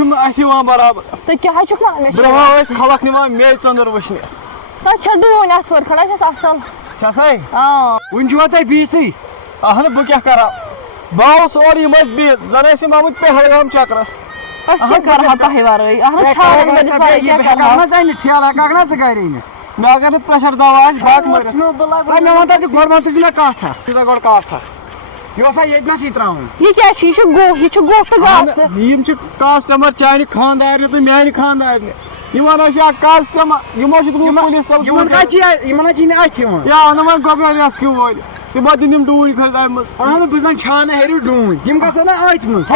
چھُم نہٕ اَتھِ یِوان برابر تہٕ کیٛاہ چھُکھ وَنان مےٚ چھُ برٛونٛہہ ٲسۍ خلق نِوان میٚژ ژٔنٛدٕر وٕچھنہِ تۄہہِ چھا ڈوٗنۍ اَصٕل کھڑا چھَس اَصٕل چھَسَے آ وٕنہِ چھُوا تۄہہِ بِہتھٕے اہنُو بہٕ کیٛاہ کَرٕ ہا بہٕ آوُس اورٕ یِم ٲسۍ بِہِتھ زَن ٲسۍ یِم آمٕتۍ پہلگام چکرس أسۍ کیٛاہ کَرٕہا تۄہہِ وَرٲے اہن ژھانٛڈن وٲلِس وَرٲے کیٛاہ کَرٕہا مےٚ اگر نہٕ پرٛیشر دوا آسہِ بَٹ مٲرِتھ مےٚ وَن تہٕ ژٕ گۄڈٕ ژٕ مےٚ کَتھ اکھ ژٕ گۄڈٕ کَتھ اکھ یہِ اوسا ییٚتنَسٕے ترٛاوُن یہِ کیٛاہ چھُ یہِ چھُ گُہہ یہِ چھُ گُہہ تہٕ گاسہٕ یِم چھِ کسٹمر چانہِ خانٛدارنہِ تہٕ میانہِ خانٛدارنہِ یِمن ٲسۍ یا کسٹمر یِمو چھِ دوٚپمُت پُلیٖس صٲب یِمن کَتہِ چھِ یِمن حظ چھِ نہٕ اَتھِ یِوان یا اَنُن وۄنۍ گۄبرا ریسکیوٗ وٲلۍ تِمو دِنۍ یِم ڈوٗنۍ کھٔتۍ اَمہِ منٛز اہنُو بہٕ زَن چھانہٕ ہیٚرِ ڈوٗنۍ یِم گژھن نہ أتھۍ منٛز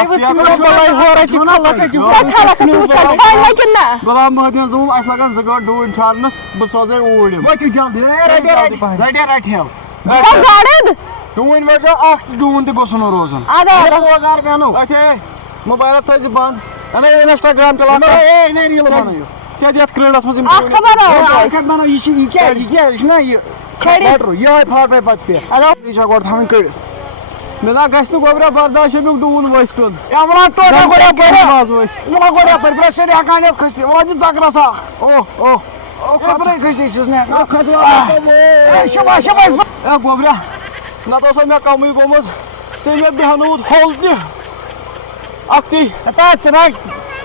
غلام محدیٖنس دوٚپ اَسہِ لگن 2 گٲنٛٹہٕ ڈوٗنۍ چھانس بہٕ سوزے اوٗرۍ یِم وٲتِو جلدی رَٹہِ ڈوٗنۍ وٲتۍ اکھ ڈوٗن تہِ گوٚژھ نہٕ روزُن روزگار بینو اَتھے موبایلَس تھٲیزِ بنٛد اَنے اِنسٹاگرام چلاوان ژےٚ یَتھ کرٛیڈَس منٛز یِم بَناو یہِ چھِ یہِ چھُ نہ یہِ یِہوے پھاٹے پَتہٕ پٮ۪ٹھ یہِ چھا گۄڈٕ تھاوٕنۍ کٔڑِتھ مےٚ نا گژھِ نہٕ گۄبرا برداش اَمیُک ڈوٗن ؤسۍ پیوٚن ماز ؤسۍ گۄڈٕ یَپٲرۍ برٛش سٲری ہٮ۪کان یَتھ کھٔستی واتہِ تَکرَس اکھ کھٔژرٕے کھٔستی چھُس نہٕ اے گۄبرا نتہٕ اوسا مےٚ کمٕے گوٚمُت ژےٚ مےٚ بیٚہنووُت ہول تہِ اکھتُے ژٕ نہ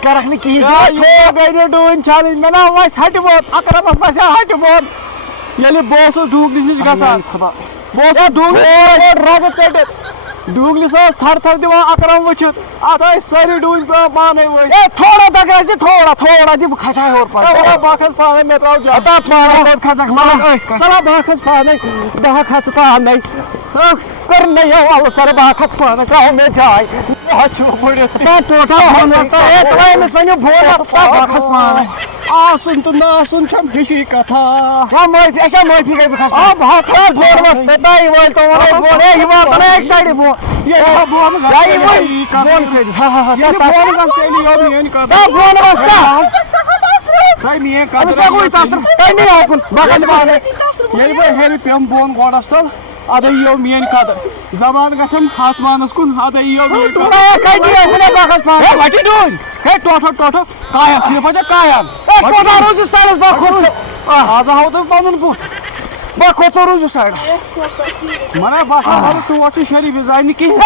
کَرکھ نہٕ کِہیٖنۍ ڈوٗنۍ چھانٕنۍ مےٚ نا وَسہِ ہٹہِ بوٚد اکرمس وسہِ ہا ہٹہِ بوٚد ییٚلہِ بہٕ اوسُس ڈوٗنۍ نِش گژھان بہٕ اوسُس ڈوٗنۍ رگہٕ ژٔٹِتھ ڈوٗنِس ٲس تھر تھر دِوان اکرم وٕچھِتھ اتھ ٲسۍ سٲری ڈوٗنۍ پیوان پانے ؤسۍ تھوڑا تَکرَس دِ تھوڑا دِ بہٕ کھسہٕ ہا ہیوٚر پَتہٕ بہٕ کھس پانے مےٚ تراو کھسکھ چلو بہٕ کھس پانے بہٕ کھژٕ پانے کٔر نہٕ یہِ وَلہٕ سر بہٕ کھسہٕ پانہٕ ترٛاو مےٚ جاے أمِس ؤنِو بہٕ کھسہٕ پانَے آسُن تہٕ نہٕ آسُن چھم ہِشی کتھا معٲفی اَسا معٲفی گٔے بہٕ کھسہٕ بونس دایی وٲلۍ تِم وَنو یہِ واتن اَکہِ سایڈٕ بۄن ییٚلہِ بہٕ ہیٚرِ پیٚم بۄن گۄڈس تل ادٕ یِیو میٲنۍ قدر زبان گژھن آسمانس کُن ادٕ یِیو آز ہاو تۄہہِ پنُن بُتھ بہٕ کھوٚت ژٕ روٗزِو سایڈ منا باسان تور چھُ شریٖف زانہِ نہٕ کِہیٖنۍ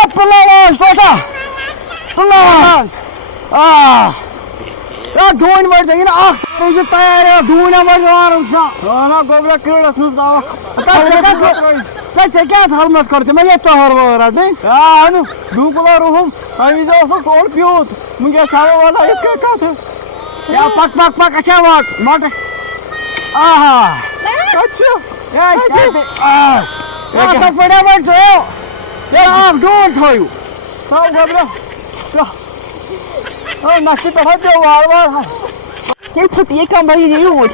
ڈوٗنۍ وٲتۍ ژےٚ یِنہٕ اکھ روٗزِو تیار ڈوٗنۍ وٲتۍ آرام سان گۄبرا کۭرس منٛز دوا ژےٚ کیٛاہ تھاونس کٔر ژےٚ مےٚ ییٚتہِ تہر وٲر رَٹٕنۍ اَنُ ڈوٗپلا روٗہُم تَمہِ وِزِ اوسُکھ اورٕ پیوٗت وٕنکیٚس چھا واتان یِتھ کٔنۍ کَتھٕ یا پَک اچھا مٹ آہا پٲٹھۍ وٲتۍ ژٕ اکھ ڈوٗنۍ تھٲیِو گۄبرا نقشہِ پٮ۪ٹھے پیٚو وارٕ وارٕ ییٚلہِ پھُٹ یہِ کَمبَر یہِ یوٗرۍ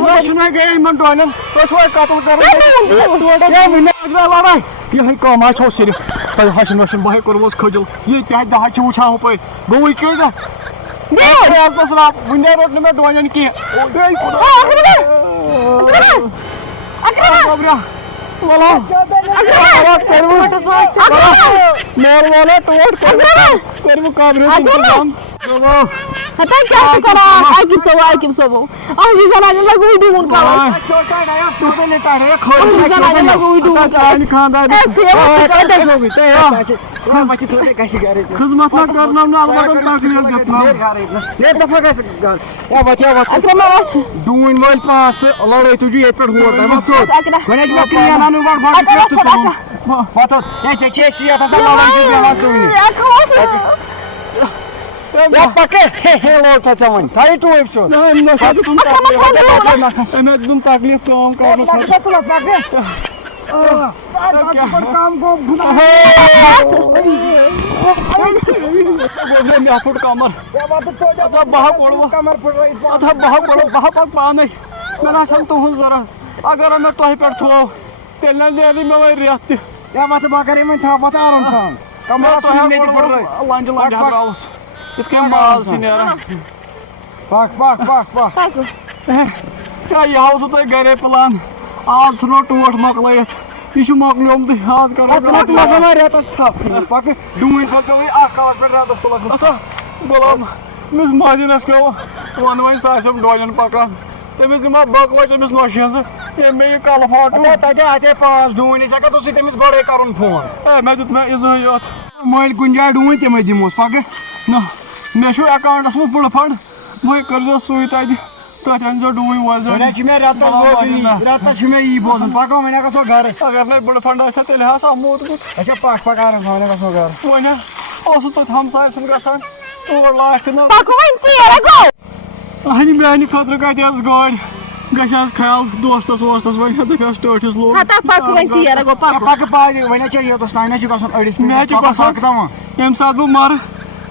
مےٚ چھُنہ گٔے یِمن ڈوٗنٮ۪ن تُہۍ چھُوا قتل کران لڑاے یِہے کٲم حظ چھو صرف تۄہہِ ہاشن واشن بہے کوٚرمُت کھٔجل یہِ تہِ دَہا چھِ وٕچھان ہُپٲرۍ گوٚوٕے کیٛاہ وُنہِ روٚٹ نہٕ مےٚ ڈوٗنٮ۪ن کینٛہہ عاقب صٲبو اَہنہِ زنانہِ لگوٕے ڈوٗن کَرُن خدمت ما کرناونہٕ ڈوٗنۍ وٲلۍ پانٛژھ تہٕ لڑٲے تُجِو ییٚتہِ پٮ۪ٹھ ہور تام دوٚپ تکلیٖف کٲم کرنہٕ مےٚ پھُٹ کمر بہٕ پکہٕ پانے مےٚ نہ چھنہٕ تُہنٛز ضروٗرت اگر مےٚ تۄہہِ پٮ۪ٹھ تھوٚو تیٚلہِ نہ نیرِ مےٚ وۄنۍ رٮ۪تھ تہِ بہٕ کرے وۄنۍ تھاو پتہٕ آرام سان لنجہِ لنجہِ ہٹراوُس یِتھ کٔنۍ مال چھِ نیران کیٛاہ یہِ ہاوسو تۄہہِ گرے پٕلان آز ژھٕنو ٹوٹھ مۄکلٲیِتھ یہ چھُ مۄکلیومُت آز کرو ریتس تھپ پکہ ڈوٗنۍ پکوٕے اکھ کاغذ پٮ۪ٹھ ریتس تُلکھ غلام أمِس مہدیٖنس کیٛاہ وَنہٕ وۄنۍ سُہ آسٮ۪م ڈۄنٮ۪ن پکان تٔمِس دِمہٕ ہا بَکہٕ وَچہِ أمِس نۄشہِ ہٕنٛزٕ ییٚمۍ مےٚ یہِ کَلہٕ پھاٹوو تتے اتے 5 ڈوٗنۍ ژےٚ کَتھ اوسُے تٔمِس گۄڈے کرُن فون ہے مےٚ دیُت مےٚ اِزہٕے یوت مٔلۍ کُنہِ جایہِ ڈوٗنۍ تِمے دِموس پکہ نہ مےٚ چھُ اٮ۪کاوُنٛٹَس منٛز بٕڑٕ فنٛڈ وۄنۍ کٔرۍزیو سُے تَتہِ تَتہِ أنۍزیو ڈوٗنۍ وٲلۍزیو وۄنۍ چھُ مےٚ ریتس چھُ مےٚ یی بوزُن پکو وۄنۍ گژھو گرٕ اگر نَے بٕڑٕ فنٛڈ آسہِ ہا تیٚلہِ ہسا موٗدمُت اچھا پکھ آرام سان وۄنۍ گژھو گرٕ وۄنۍ اوسُس توتہِ ہمساے سُنٛد گژھان تور لاسٹہٕ نہ پکو وۄنۍ ژیٖر گوٚو اہنہِ میٛانہِ خٲطرٕ کَتہِ حظ گاڑِ گژھِ حظ خیال دوستس ووستس وۄنۍ دَپیٛاس ٹٲٹھِس لوگ ہتا پکو وۄنۍ ژیٖر گوٚو پکو پکہ پاے وۄنۍ چھِ یوتس تانۍ چھُ گژھُن أڑِس مےٚ حظ چھُ باسان ییٚمہِ ساتہٕ بہٕ مَرٕ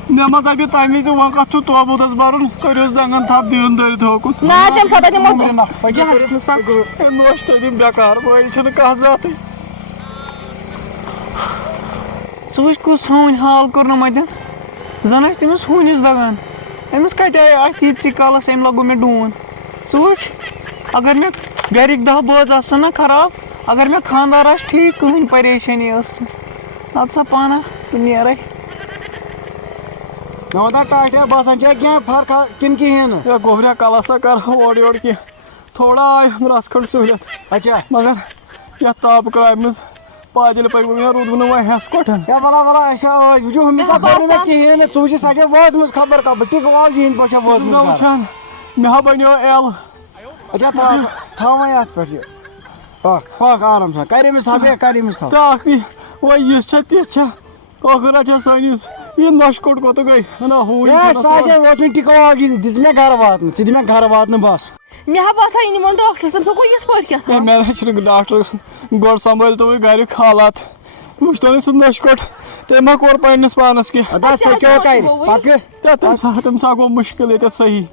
مےٚ ما دَپہِ تَمہِ وِزِ وۄنۍ کَتھ چھُ توبوٗتَس بَرُن کٔرِو زنٛگن تھپھ دیٖن دٲرِتھ ہوکُن نہ تمہِ ساتہٕ دِمو جہازس منٛز پکو ہے نۄش تہِ دِم بیکار بٲے چھِنہٕ کانٛہہ ذاتٕے ژٕ وٕچھ کُس ہوٗنۍ حال کوٚرنم اَتٮ۪ن زن ٲسۍ تٔمِس ہوٗنِس دگان أمِس کَتہِ آیہِ اَتھِ ییٖتسٕے کالس أمۍ لگوو مےٚ ڈوٗن ژٕ وٕچھ اگر مےٚ گرِکۍ 10 بٲژ آسن نہ خراب اگر مےٚ خانٛدار آسہِ ٹھیٖک کٕہٕنۍ پریشٲنی ٲس نہٕ اَدٕ سا پانہ تہٕ نیرَے مےٚ وَنتا ٹاٹیا باسان چھا کینٛہہ فرقا کِنہٕ کِہیٖنۍ نہٕ ہے گوٚبریا کَل ہسا کَر اورٕ یورٕ کینٛہہ تھوڑا آے رَس کھٔنٛڈ سہوٗلیت اچھا مگر یَتھ تاپہٕ کرٛاے منٛز پادٕلۍ پٔکۍ مےٚ روٗدوٕ نہٕ وۄنۍ ہٮ۪س کوٹھٮ۪ن ہے بلا بلا أسۍ ٲسۍ وٕچھو ہُمِس نہ کوٚر نہٕ مےٚ کِہیٖنۍ نہٕ ژٕ وٕچھ سۄ چھےٚ وٲژمٕژ خبر کَپٲرۍ ٹِکہٕ واجہِ ہِنٛدۍ پٲٹھۍ چھےٚ مےٚ وٲژمٕژ وٕچھان مےٚ ہا بَنیو ایل اچھا تھاو وۄنۍ اَتھ پٮ۪ٹھ یہِ پکھ آرام سان کَر أمِس تھپھ کَر أمِس تھپھ تہٕ اکھ تہِ وۄنۍ یِژھ چھےٚ تِژھ چھےٚ ٲخٕر چھےٚ سٲنِس یہِ نۄشہِ کوٚٹ کوٚت گٔے نہ ہوٗنۍ ہے سۄ چھےٚ وٲژمٕژ ٹِکہٕ واجہِ ہِنٛدۍ دِژ مےٚ گرٕ واتنہٕ ژٕ دِ مےٚ گرٕ واتنہٕ بس مےٚ ہا باسان یہِ نِمون ڈاکٹرس تٔمۍ سُہ گوٚو یِتھ پٲٹھۍ کیٛاہ ہے مےٚ نَے چھِنہٕ ڈاکٹرس گۄڈٕ سنٛبھٲلۍ تو گریُک حالات وٕچھتو نہٕ سُہ نۄشہِ کوٚٹ تٔمۍ ما کوٚر پنٕنِس پانس کینٛہہ اَدٕ سۄ کیٛاہ کَرِ پکہٕ تَمہِ ساتہٕ گوٚو مُشکِل ییٚتٮ۪تھ صحیح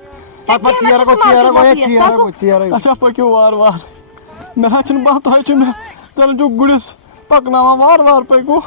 پتہٕ ژیرٕ اچھا پٔکِو وارٕ وارٕ مےٚ نہ چھُنہٕ باسان تۄہہِ چھُ مےٚ زن چھُ گُرِس پکناوان وارٕ وارٕ پٔکِو